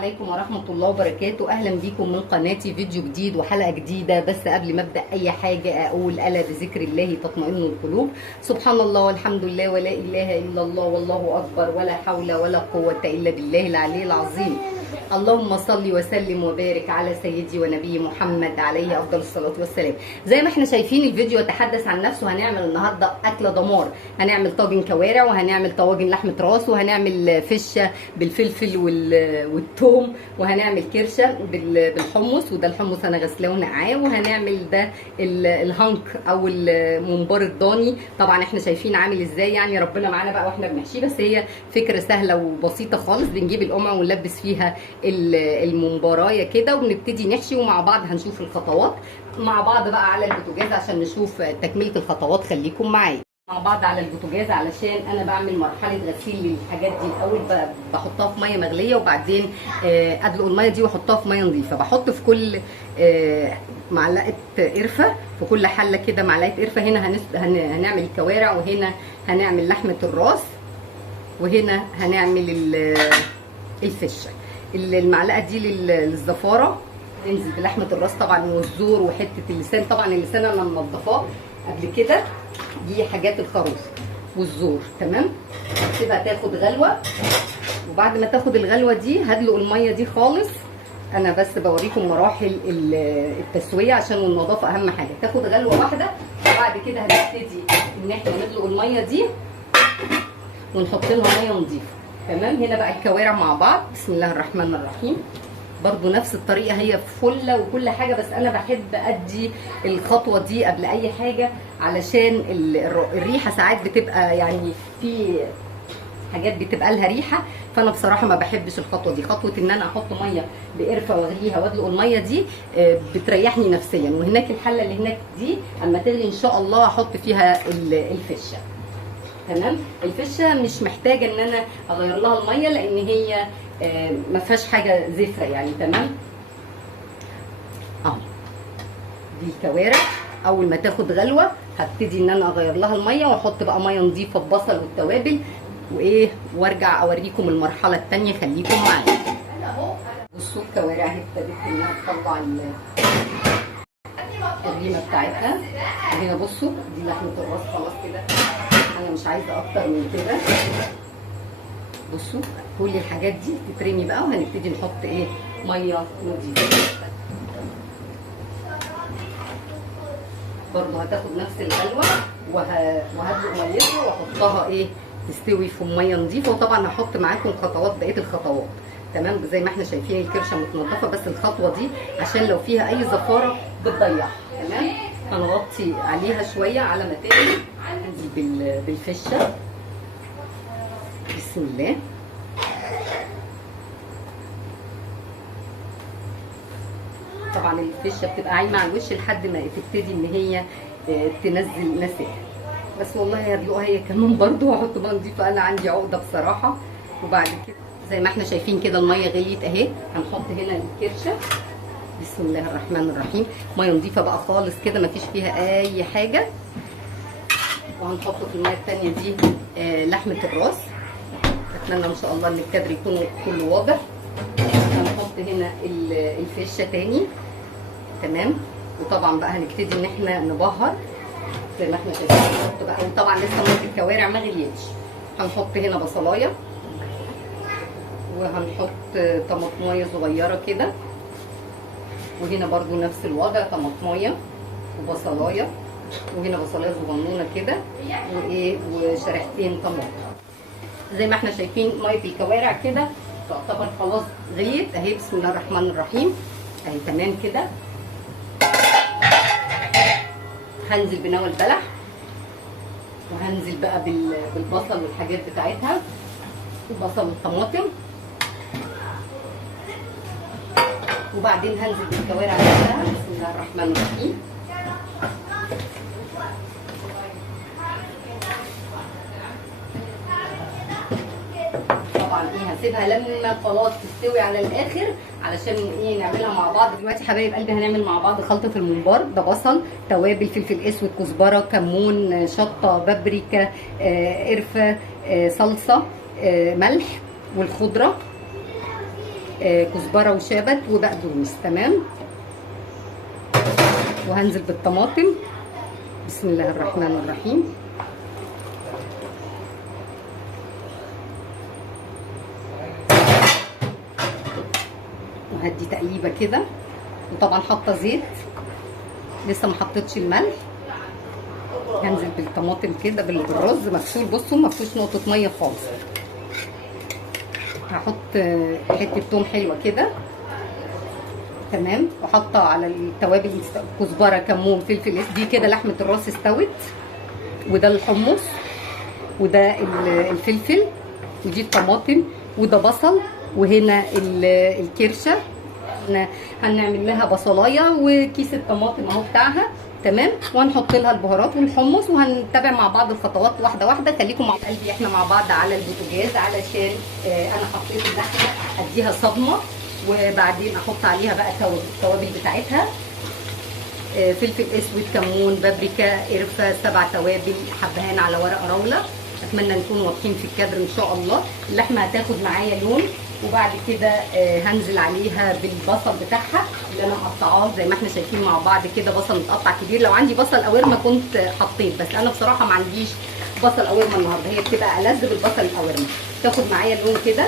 عليكم ورحمة الله وبركاته. أهلا بيكم من قناتي، فيديو جديد وحلقة جديدة. بس قبل ما أبدأ أي حاجة أقول ألا بذكر الله تطمئن القلوب. سبحان الله والحمد لله ولا إله إلا الله والله أكبر ولا حول ولا قوة إلا بالله العلي العظيم. اللهم صل وسلم وبارك على سيدي ونبي محمد عليه أفضل الصلاة والسلام. زي ما احنا شايفين الفيديو يتحدث عن نفسه. هنعمل النهاردة أكلة دمار. هنعمل طاجن كوارع، وهنعمل طواجن لحمة راس، وهنعمل فشة بالفلفل والثوم، وهنعمل كرشة بالحمص، وده الحمص أنا غسلاه ونقعاه، وهنعمل ده الهنك أو الممبار الضاني. طبعا احنا شايفين عامل ازاي، يعني ربنا معانا بقى واحنا بنحشيه. بس هي فكرة سهلة وبسيطة خالص. بنجيب القمع ونلبس فيها الممبرايه كده وبنبتدي نحشي، ومع بعض هنشوف الخطوات مع بعض بقى على البوتاجاز عشان نشوف تكمله الخطوات. خليكم معايا مع بعض على البوتاجاز علشان انا بعمل مرحله غسيل للحاجات دي. الاول بحطها في ميه مغليه، وبعدين ادلق الميه دي واحطها في ميه نظيفه. بحط في كل معلقه قرفه، في كل حله كده معلقه قرفه. هنا هنعمل الكوارع، وهنا هنعمل لحمه الراس، وهنا هنعمل الفشه. المعلقه دي للزفاره. ننزل بلحمه الراس طبعا والزور وحته اللسان. طبعا اللسان انا منضفاه قبل كده، دي حاجات الخروف والزور. تمام، سيبها تاخد غلوه، وبعد ما تاخد الغلوه دي هدلق الميه دي خالص. انا بس بوريكم مراحل التسويه عشان النظافه اهم حاجه. تاخد غلوه واحده، وبعد كده هنبتدي ان احنا ندلق الميه دي ونحط لها ميه نظيفه. تمام، هنا بقى الكوارع مع بعض. بسم الله الرحمن الرحيم. برضو نفس الطريقه، هي فله وكل حاجه، بس انا بحب ادي الخطوه دي قبل اي حاجه علشان الريحه ساعات بتبقى، يعني في حاجات بتبقى لها ريحه، فانا بصراحه ما بحبش الخطوه دي. خطوه ان انا احط ميه بقرفه واغليها وادلق الميه دي بتريحني نفسيا. وهناك الحله اللي هناك دي اما تغلي ان شاء الله هحط فيها الفشه. تمام، الفشه مش محتاجه ان انا اغير لها الميه لان هي ما فيهاش حاجه زفره يعني. تمام، دي الكوارع. اول ما تاخد غلوه هبتدي ان انا اغير لها الميه واحط بقى ميه نظيفه ببصل والتوابل وارجع اوريكم المرحله الثانيه. خليكم معايا. بصوا الكوارع اهي ابتدت انها تطلع الريمه بتاعتها. هنا بصوا دي لحمه الراس خلاص كده، انا مش عايزه اكتر من كده. بصوا كل الحاجات دي تترمي بقى، وهنبتدي نحط ميه نضيفه. برضه هتاخد نفس الغلوه، وهدلق ميتها واحطها تستوي في ميه نضيفه. وطبعا هحط معاكم بقيه الخطوات. تمام، زي ما احنا شايفين الكرشه متنضفه، بس الخطوه دي عشان لو فيها اي زفاره بتضيعها. تمام، هنغطي عليها شويه على ما تغلي. انزل بالفشه. بسم الله. طبعا الفشه بتبقى عايمه على الوش لحد ما تبتدي ان هي تنزل نساء. بس والله هدلقها هي كمان برضو، واحط ميه نضيفه. انا عندي عقده بصراحه. وبعد كده زي ما احنا شايفين كده الميه غليت اهي. هنحط هنا الكرشه. بسم الله الرحمن الرحيم. ميه نضيفه بقى خالص كده، مفيش فيها اي حاجه. وهنحط في الميه الثانيه دي لحمه الراس. اتمنى ان شاء الله ان الكادر يكون كله واضح. هنحط هنا الفشه تاني. تمام، وطبعا بقى هنبتدي ان احنا نبهر زي ما احنا شايفين. هنحط بقى، وطبعا لسه ميه الكوارع ما غليتش. هنحط هنا بصلايه، وهنحط طماطمايه صغيره كده، وهنا برضو نفس الوضع، طماطمايه وبصلايه، وهنا بصلايه صغنونه كده، وشريحتين طماطم. زي ما احنا شايفين ميه الكوارع كده تعتبر خلاص غليت اهي. بسم الله الرحمن الرحيم اهي. تمام كده. هنزل بنوى البلح، وهنزل بقى بالبصل والحاجات بتاعتها، البصل والطماطم، وبعدين هنزل بالكوارع نفسها. بسم الله الرحمن الرحيم. طبعا هسيبها لما خلاص تستوي على الاخر علشان نعملها مع بعض. دلوقتي حبايب قلبي هنعمل مع بعض خلطه الممبار. ده بصل، توابل، فلفل اسود، كزبره، كمون، شطه، بابريكا، قرفه، صلصه، ملح، والخضره كزبره وشبت وبقدونس. تمام. وهنزل بالطماطم. بسم الله الرحمن الرحيم. وهدي تقليبه كده. وطبعا حاطه زيت، لسه ما حطيتش الملح. هنزل بالطماطم كده بالرز مغسول، بصوا ما فيهوش نقطه ميه خالص. هحط حته توم حلوه كده. تمام. وحاطه على التوابل كزبره كمون فلفل. دي كده لحمه الراس استوت، وده الحمص، وده الفلفل، ودي الطماطم، وده بصل، وهنا الكرشه. هنعمل لها بصلايه وكيس الطماطم اهو بتاعها. تمام. وهنحط لها البهارات والحمص، وهنتابع مع بعض الخطوات واحده واحده. خليكم مع قلبي احنا مع بعض على البوتاجاز، علشان انا حطيت اللحمه اديها صدمه، وبعدين احط عليها بقى التوابل بتاعتها. فلفل اسود، كمون، بابريكا، قرفه، 7 توابل، حبهان على ورق راوله. اتمنى نكون واضحين في الكادر ان شاء الله. اللحمه هتاخد معايا لون، وبعد كده هنزل عليها بالبصل بتاعها اللي انا مقطعاه زي ما احنا شايفين مع بعض كده. بصل متقطع كبير، لو عندي بصل قوارمه كنت حطيت، بس انا بصراحه ما عنديش بصل قوارمه النهارده، هي بتبقى ألذ بالبصل القوارمه. تاخد معايا اللون كده،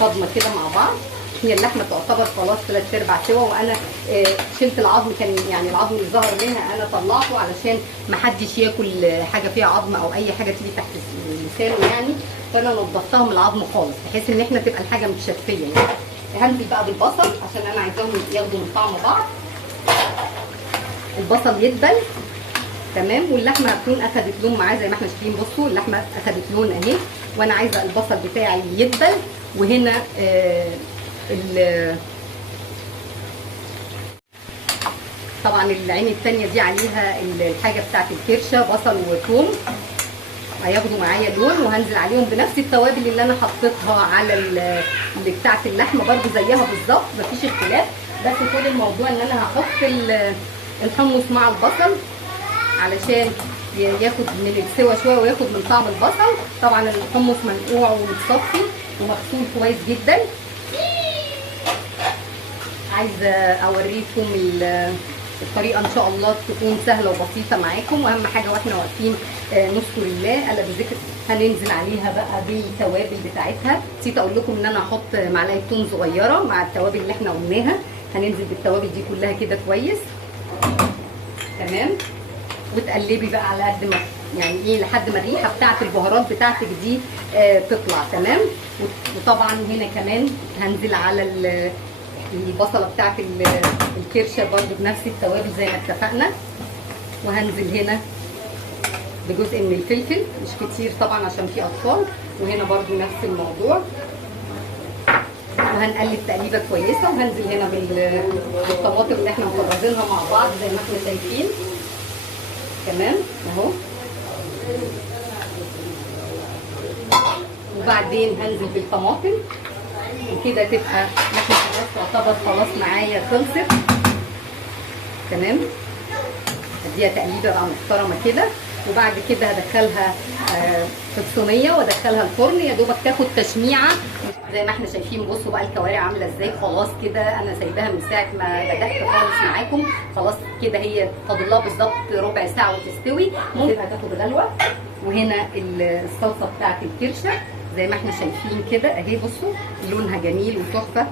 صدمه كده مع بعض. هي اللحمه تعتبر خلاص 3/4 سوا، وانا شلت العظم، كان يعني العظم اللي ظهر منها انا طلعته علشان ما حدش ياكل حاجه فيها عظم او اي حاجه تيجي تحت لسانه يعني. فانا نضفتها من العظم خالص بحيث ان احنا تبقى الحاجه متشفيه يعني. هنزل بقى بالبصل عشان انا عايزاهم ياخدوا من طعم بعض. البصل يدبل. تمام. واللحمه هتكون اخدت لون معاه زي ما احنا شايفين. بصوا اللحمه اخدت لون اهي، وانا عايزه البصل بتاعي يدبل. وهنا طبعا العين الثانيه دي عليها الحاجه بتاعت الكرشه، بصل وثوم، هياخدوا معايا لون. وهنزل عليهم بنفس التوابل اللي انا حطيتها على اللي بتاعت اللحمه برده زيها بالظبط، مفيش اختلاف. بس كل الموضوع ان انا هحط الحمص مع البصل علشان ياخد من السوا شويه وياخد من طعم البصل. طبعا الحمص منقوع ومتصفي ومغسول كويس جدا. عايزه اوريكم الطريقه ان شاء الله تكون سهله وبسيطه معاكم. واهم حاجه واحنا واقفين نذكر الله الا بذكر. هننزل عليها بقى بالتوابل بتاعتها. نسيت اقول لكم ان انا هحط معلقه ثوم صغيره مع التوابل اللي احنا قلناها. هننزل بالتوابل دي كلها كده كويس. تمام. وتقلبي بقى على قد ما يعني ايه لحد ما الريحه بتاعت البهارات بتاعتك دي تطلع. تمام. وطبعا هنا كمان هنزل على البصله بتاعت الكرشه برده بنفس التوابل زي ما اتفقنا. وهنزل هنا بجزء من الفلفل، مش كتير طبعا عشان في اطفال. وهنا برده نفس الموضوع. وهنقلب تقليبه كويسه. وهنزل هنا بالطماطم اللي احنا مفرزينها مع بعض زي ما احنا شايفين. تمام اهو. وبعدين هنزل بالطماطم، وكده تبقى لحمه الراس تعتبر خلاص معايا خلصت. تمام. اديها تقليبه بقى محترمه كده. وبعد كده هدخلها في الصينيه وادخلها الفرن يا دوبك تاخد تشميعه زي ما احنا شايفين. بصوا بقى الكوارع عامله ازاي. خلاص كده انا سايباها من ساعه ما بدات خالص معاكم. خلاص كده هي فاضل لها بالظبط ربع ساعه وتستوي. ممكن هتاخد غلوه. وهنا الصلصه بتاعت الكرشه زي ما احنا شايفين كده اهي. بصوا لونها جميل وتحفه.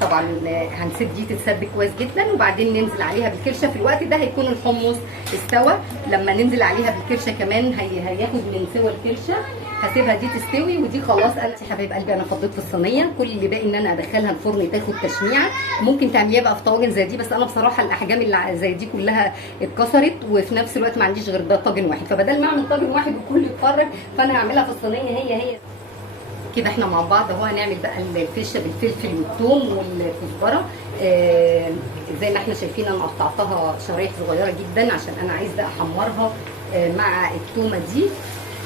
طبعا هنسيب دي تتسبك كويس جدا، وبعدين ننزل عليها بالكرشه. في الوقت ده هيكون الحمص استوى. لما ننزل عليها بالكرشه كمان هياخد من سوى الكرشه. هسيبها دي تستوي. ودي خلاص انا حبايب قلبي انا فضيت في الصينيه. كل اللي باقي ان انا ادخلها الفرن تاخد تشميعه. ممكن تعمليها بقى في طواجن زي دي، بس انا بصراحه الاحجام اللي زي دي كلها اتكسرت، وفي نفس الوقت ما عنديش غير ده طاجن واحد. فبدل ما اعمل طاجن واحد والكل يتفرج، فانا هعملها في الصينيه هي كده. احنا مع بعض اهو. هنعمل بقى الفشه بالفلفل والثوم والكزبره. زي ما احنا شايفين انا قطعتها شرايح صغيره جدا عشان انا عايزه احمرها مع التومه دي.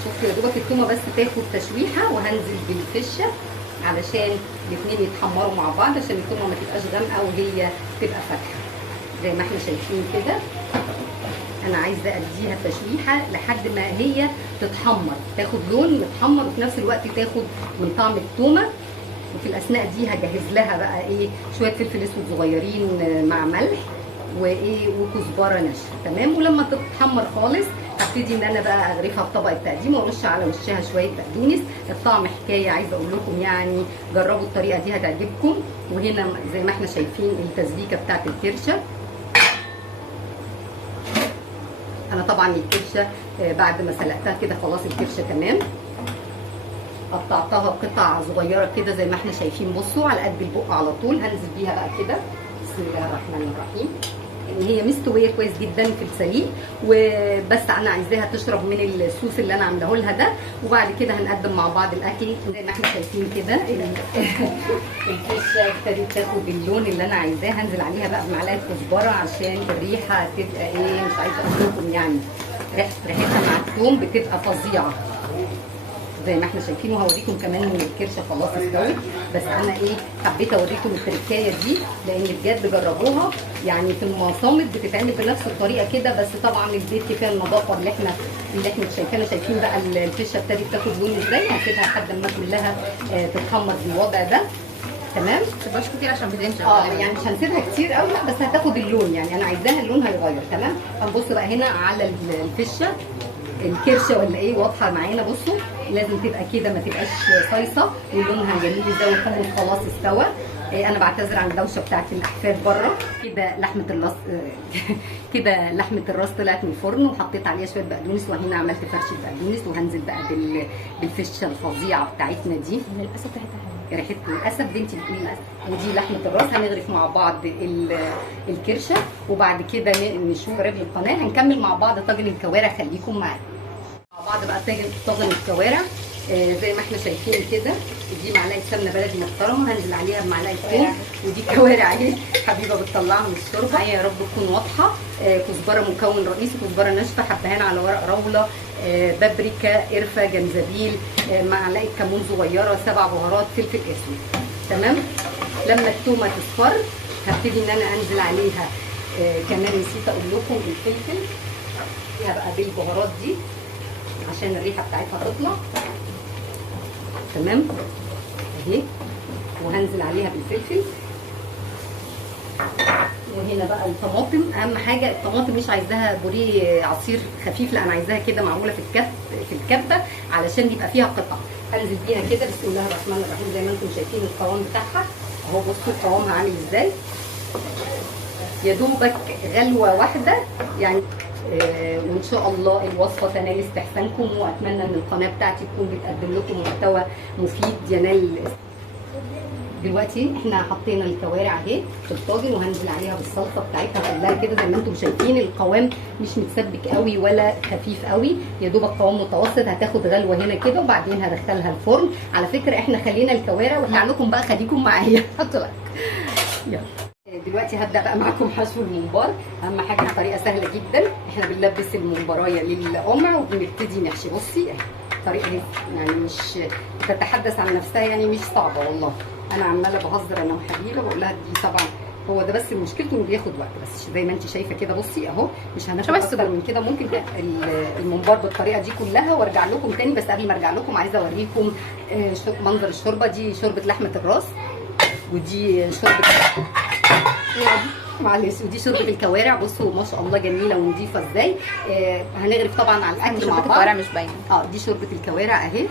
شوفوا يا دوبك التومه بس تاخد تشويحه. وهنزل بالفشه علشان الاثنين يتحمروا مع بعض، عشان التومه ما تبقاش غامقه وهي تبقى فاتحه زي ما احنا شايفين كده. انا عايزه اديها تشويحه لحد ما هي تتحمر، تاخد لون يتحمر، وفي نفس الوقت تاخد من طعم التومه. وفي الاثناء دي هجهز لها بقى ايه شويه فلفل اسود صغيرين مع ملح وايه وكزبره ناشفه. تمام. ولما تتحمر خالص هبتدي ان انا بقى اغرفها في طبق التقديم وارش على وشها شويه بقدونس. الطعم حكايه، عايزه اقول لكم يعني جربوا الطريقه دي هتعجبكم. وهنا زي ما احنا شايفين التسبيكه بتاعت الكرشه. انا طبعا الكرشه بعد ما سلقتها كده خلاص الكرشه تمام، قطعتها قطع صغيره كده زي ما احنا شايفين. بصوا على قد البق على طول. هنزل بيها بقى كده بسم الله الرحمن الرحيم. ان هي مستويه كويس جدا في السليق، وبس انا عايزاها تشرب من الصوص اللي انا عاملاه لها ده. وبعد كده هنقدم مع بعض الاكل زي ما احنا شايفين كده. الفشه ابتدت تاخد اللون اللي انا عايزاه. هنزل عليها بقى بمعلقه كزبره عشان الريحه تبقى ايه، مش عايزه اقول لكم يعني ريحتها مع الثوم بتبقى فظيعه زي ما احنا شايفين. وهوريكم كمان ان الكرشه خلاص استوت، بس انا ايه حبيت اوريكم التركايه دي لان بجد جربوها. يعني في المصامت بتتعمل بنفس الطريقه كده، بس طبعا البيت كفايه النظافه اللي احنا شايفين بقى الفشه ابتدت تاخد لون ازاي. هسيبها لحد ما كلها تتحمر بالوضع ده. تمام. ما تبقاش كتير عشان بتنشف. يعني مش هنسيبها كتير قوي، لا بس هتاخد اللون. يعني انا عايزاها اللون هيغير. تمام. هنبص بقى هنا على الفشه الكرشه ولا ايه، واضحه معانا. بصوا لازم تبقى كده ما تبقاش صيصه، ولونها جميل ازاي. والحمص خلاص استوى. انا بعتذر عن الدوشه بتاعت الاحفاد بره. كده لحمه الراس كده لحمه الراس طلعت من الفرن وحطيت عليها شويه بقدونس، وهنا عملت فرشه بقدونس. وهنزل بقى بالفشه الفظيعه بتاعتنا دي. للاسف ريحتها ريحه الاسد بنتي بتقولي الاسد. ودي لحمه الراس. هنغرف مع بعض الكرشه، وبعد كده نشوف رجل القناه. هنكمل مع بعض طاجن الكوارع. خليكم معانا مع بعض بقى طاجن الكوارع. زي ما احنا شايفين كده. دي معلقه سمنه بلدي محترمه هنزل عليها بمعلقه ثوم. ودي كوارع اهي حبيبه بتطلعها من الشوربه. يا رب تكون واضحه. كزبره مكون رئيسي، كزبره ناشفه، حبهان على ورق روله، بابريكا، قرفه، جنزبيل، معلقه كمون صغيره، 7 بهارات، فلفل اسود. تمام. لما التومه تصفر هبتدي ان انا انزل عليها كمان نسيت اقول لكم الفلفل فيها بقى بالبهارات دي عشان الريحه بتاعتها تطلع. تمام اهي. وهنزل عليها بالفلفل. وهنا بقى الطماطم. اهم حاجه الطماطم مش عايزاها بوريه عصير خفيف، لا انا عايزاها كده معموله في الكبه علشان يبقى فيها قطع. هنزل بيها كده بسم الله الرحمن الرحيم. زي ما انتم شايفين القوام بتاعها اهو. بصوا قوامها عامل ازاي. يا دوبك غلوه واحده يعني. وان شاء الله الوصفه تنال استحسانكم، واتمنى ان القناه بتاعتي تكون بتقدم لكم محتوى مفيد ينال. دلوقتي احنا حطينا الكوارع اهي في الطاجن، وهنزل عليها بالصلصه بتاعتها كلها كده زي ما انتم شايفين. القوام مش متسبك قوي ولا خفيف قوي، يا دوب القوام متوسط. هتاخد غلوه هنا كده، وبعدين هدخلها الفرن. على فكره احنا خلينا الكوارع وهرجع لكم بقى. خليكم معايا. حط لك يلا. دلوقتي هبدا بقى معاكم حشو الممبار. اهم حاجه الطريقه سهله جدا. احنا بنلبس الممبرايه للقمع وبنبتدي نحشي. بصي اهي الطريقه دي يعني مش تتحدث عن نفسها، يعني مش صعبه والله. انا عماله بهزر انا وحبيبه بقول لها دي طبعا هو ده، بس مشكلته انه بياخد وقت. بس زي ما انت شايفه كده بصي اهو. مش هناخد اكتر من كده. ممكن الممبار بالطريقه دي كلها وارجع لكم تاني. بس قبل ما ارجع لكم عايزه اوريكم منظر الشوربه. دي شوربه لحمه الراس، ودي شوربه معلش، ودي شوربه الكوارع. بصوا ما شاء الله جميله ونظيفه ازاي. هنغرف طبعا على الاكل مع بعض. الكوارع مش باينه. دي شوربه الكوارع اهي،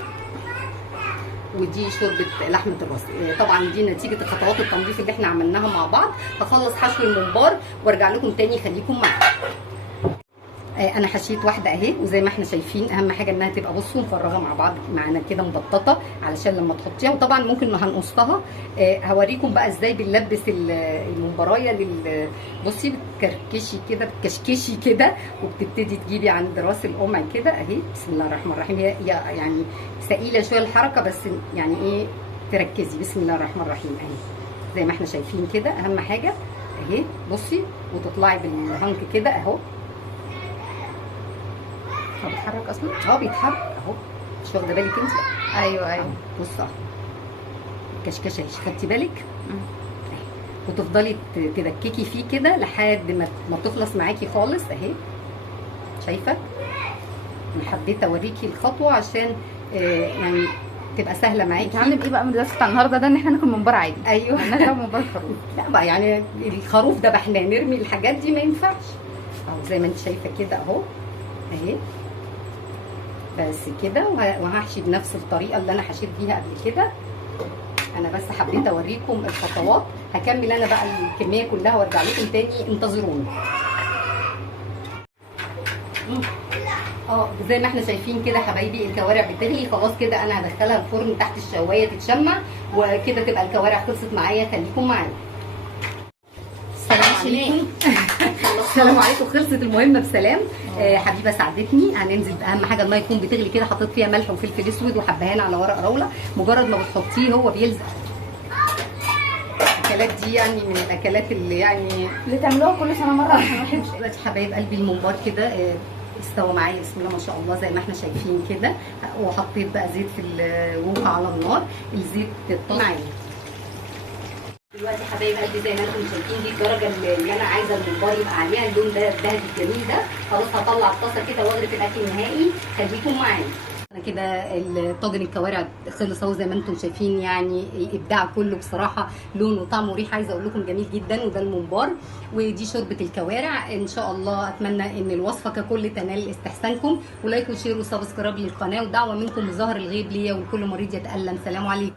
ودي شوربه لحمه الراس. طبعا دي نتيجه خطوات التنظيف اللي احنا عملناها مع بعض. هخلص حشو الممبار وارجع لكم تاني. خليكم معايا. انا حشيت واحده اهي، وزي ما احنا شايفين اهم حاجه انها تبقى بصوا مفرغه مع بعض معانا كده مبططه علشان لما تحطيها. وطبعا ممكن هنقصها. هوريكم بقى ازاي بنلبس الممبرايه بصي بتكركشي كده، بتكشكشي كده، وبتبتدي تجيبي عند راس القمع كده اهي. بسم الله الرحمن الرحيم. هي يعني ثقيله شويه الحركه، بس يعني ايه تركزي. بسم الله الرحمن الرحيم اهي زي ما احنا شايفين كده. اهم حاجه اهي بصي، وتطلعي بالهنك كده اهو. هو بيتحرك اصلا؟ بيتحرك اهو. مش واخده بالك انت؟ ايوه بصي اهو كشكشه اهي، خدتي بالك؟ وتفضلي تدككي فيه كده لحد ما تخلص معاكي خالص اهي. شايفه؟ انا حبيت اوريكي الخطوه عشان يعني تبقى سهله معاكي. نتعلم ايه بقى من الدرس بتاع النهارده ده، ان احنا ناكل ممبار عادي. ايوه مالناش دعوه بممبار الخروف. لا بقى يعني الخروف ده احنا نرمي الحاجات دي ما ينفعش. اهو زي ما انت شايفه كده اهو اهي بس كده. وهحشي بنفس الطريقه اللي انا حشيت بيها قبل كده. انا بس حبيت اوريكم الخطوات. هكمل انا بقى الكميه كلها وارجع لكم تاني، انتظروني. زي ما احنا شايفين كده حبايبي الكوارع بتغلي خلاص كده. انا هدخلها الفرن تحت الشوايه تتشمع وكده تبقى الكوارع خلصت معايا. خليكم معايا. السلام عليكم. السلام عليكم. خلصت المهمه بسلام. حبيبه ساعدتني. هننزل باهم حاجه الميه تكون بتغلي كده. حطيت فيها ملح وفلفل اسود وحبهان على ورق روله. مجرد ما بتحطيه هو بيلزق. الاكلات دي يعني من الاكلات اللي يعني اللي تعملوها كل سنه مره عشان ما احبش. دلوقتي حبايب قلبي الممبار كده استوى معايا بسم الله ما شاء الله زي ما احنا شايفين كده. وحطيت بقى زيت في الوقع على النار. الزيت طلع معايا دلوقتي حبايب قلبي. زي ما انتم شايفين دي الدرجه اللي انا عايزه الممبار يبقى عليها، اللون ده الذهبي الجميل ده. خلاص هطلع الطاسه كده واغرف الاكل النهائي. خليكم معايا. انا كده الطاجن الكوارع خلص اهو زي ما انتم شايفين. يعني الابداع كله بصراحه، لون وطعم وريحه عايزه اقول لكم جميل جدا. وده الممبار ودي شوربه الكوارع. ان شاء الله اتمنى ان الوصفه ككل تنال استحسانكم. ولايك وشير وسبسكرايب للقناه ودعوه منكم بظهر الغيب ليا ولكل مريض يتالم. سلام عليكم.